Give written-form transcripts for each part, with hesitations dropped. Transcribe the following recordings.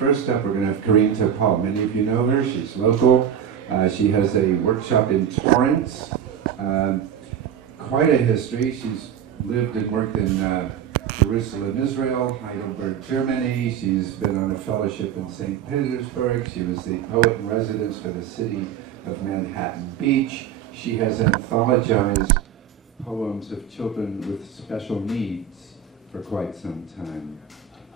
First up, we're going to have Carine Topal. Many of you know her. She's local. She has a workshop in Torrance. Quite a history. She's lived and worked in Jerusalem, Israel, Heidelberg, Germany. She's been on a fellowship in St. Petersburg. She was the poet in residence for the city of Manhattan Beach. She has anthologized poems of children with special needs for quite some time.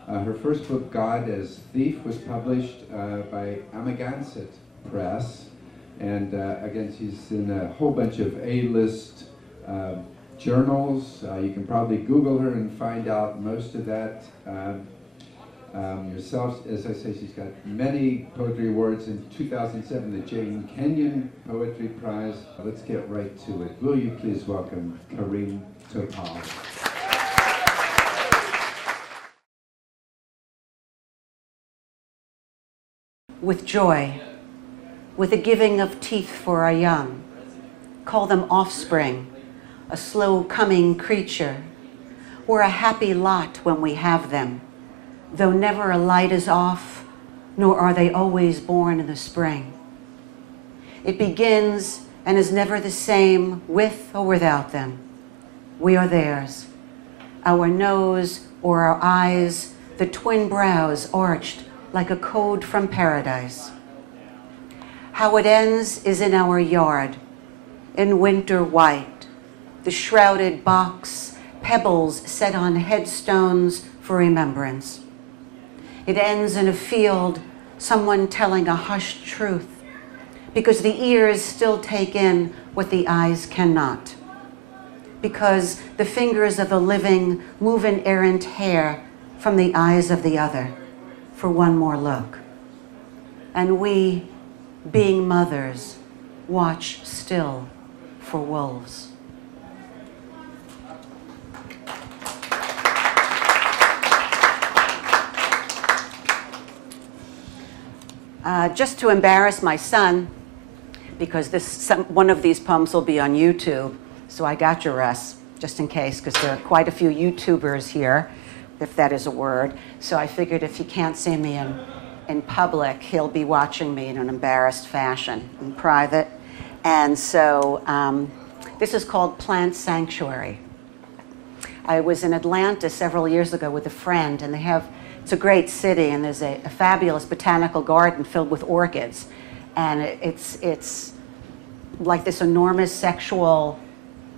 Her first book, God as Thief, was published by Amagansett Press. And again, she's in a whole bunch of A-list journals. You can probably Google her and find out most of that yourself. As I say, she's got many poetry awards. In 2007, the Jane Kenyon Poetry Prize. Let's get right to it. Will you please welcome Carine Topal. With joy, with a giving of teeth for our young, call them offspring, a slow-coming creature. We're a happy lot when we have them, though never a light is off, nor are they always born in the spring. It begins and is never the same with or without them. We are theirs. Our nose or our eyes, the twin brows arched like a code from paradise. How it ends is in our yard, in winter white, the shrouded box, pebbles set on headstones for remembrance. It ends in a field, someone telling a hushed truth, because the ears still take in what the eyes cannot. Because the fingers of the living move an errant hair from the eyes of the other for one more look. And we, being mothers, watch still for wolves. Just to embarrass my son, because one of these poems will be on YouTube, so I got your Russ, just in case, because there are quite a few YouTubers here, if that is a word. So I figured if he can't see me in public, he'll be watching me in an embarrassed fashion in private. And so this is called Plant Sanctuary. I was in Atlanta several years ago with a friend, and it's a great city, and there's a fabulous botanical garden filled with orchids. And it's like this enormous sexual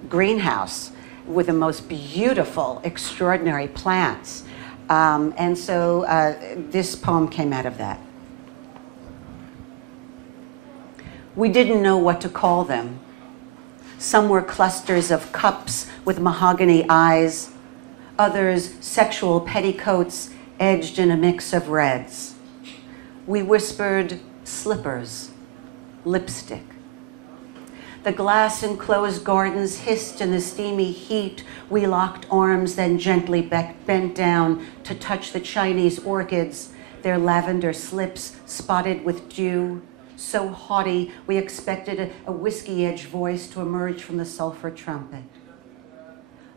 greenhouse with the most beautiful, extraordinary plants. And so this poem came out of that. We didn't know what to call them. Some were clusters of cups with mahogany eyes, others sexual petticoats edged in a mix of reds. We whispered slippers, lipstick. The glass-enclosed gardens hissed in the steamy heat. We locked arms, then gently bent down to touch the Chinese orchids, their lavender slips spotted with dew. So haughty, we expected a whiskey-edged voice to emerge from the sulfur trumpet.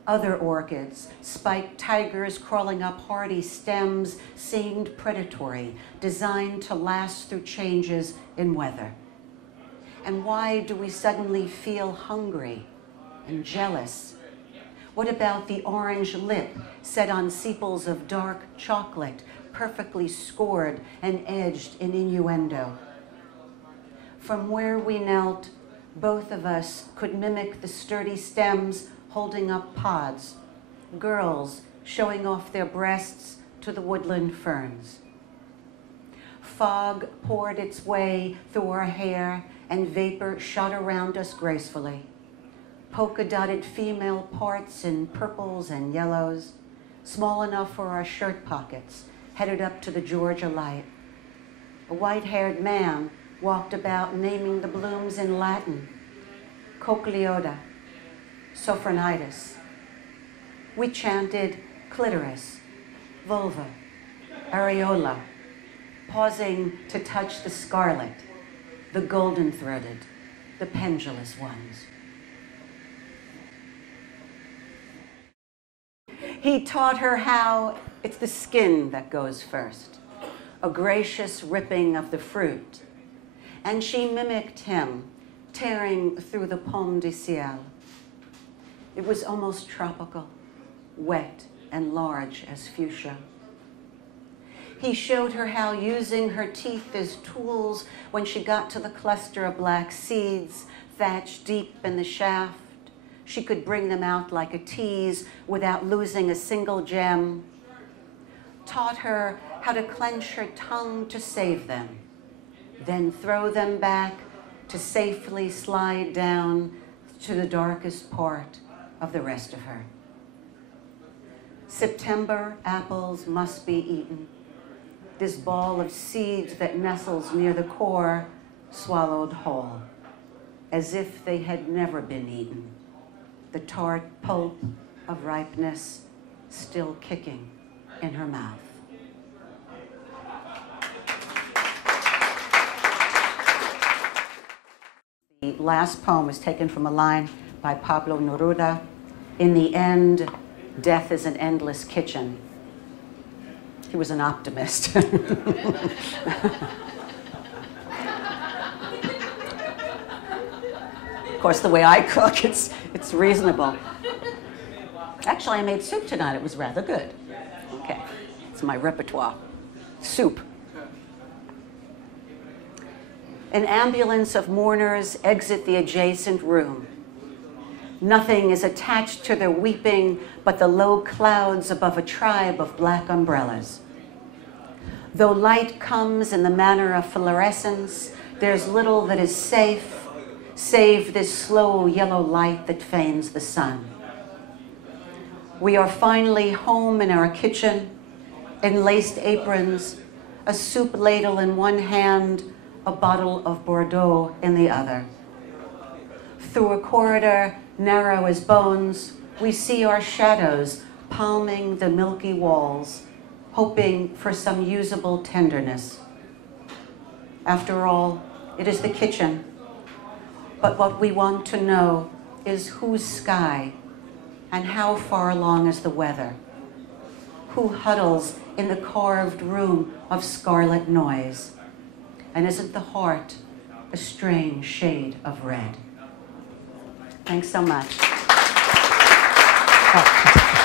Other orchids, spiked tigers crawling up hardy stems, seemed predatory, designed to last through changes in weather. And why do we suddenly feel hungry and jealous? What about the orange lip set on sepals of dark chocolate, perfectly scored and edged in innuendo? From where we knelt, both of us could mimic the sturdy stems holding up pods, girls showing off their breasts to the woodland ferns. Fog poured its way through our hair, and vapor shot around us gracefully. Polka-dotted female parts in purples and yellows, small enough for our shirt pockets, headed up to the Georgia light. A white-haired man walked about naming the blooms in Latin: cochleoda, sophronitis. We chanted clitoris, vulva, areola, pausing to touch the scarlet, the golden-threaded, the pendulous ones. He taught her how it's the skin that goes first. a gracious ripping of the fruit. And she mimicked him, tearing through the pomme de ciel. It was almost tropical, wet and large as fuchsia. He showed her how, using her teeth as tools, when she got to the cluster of black seeds thatched deep in the shaft, she could bring them out like a tease without losing a single gem. Taught her how to clench her tongue to save them, then throw them back to safely slide down to the darkest part of the rest of her. September apples must be eaten. This ball of seeds that nestles near the core, swallowed whole, as if they had never been eaten. The tart pulp of ripeness still kicking in her mouth. The last poem is taken from a line by Pablo Neruda. In the end, death is an endless kitchen. He was an optimist. Of course, the way I cook, it's reasonable. Actually, I made soup tonight. It was rather good. Okay, it's my repertoire. Soup. An ambulance of mourners exit the adjacent room. Nothing is attached to their weeping but the low clouds above a tribe of black umbrellas. Though light comes in the manner of fluorescence, there's little that is safe, save this slow yellow light that feigns the sun. We are finally home in our kitchen, in laced aprons, a soup ladle in one hand, a bottle of Bordeaux in the other. Through a corridor narrow as bones, we see our shadows palming the milky walls, hoping for some usable tenderness. After all, it is the kitchen. But what we want to know is whose sky and how far along is the weather? Who huddles in the carved room of scarlet noise? And isn't the heart a strange shade of red? Thanks so much. Oh.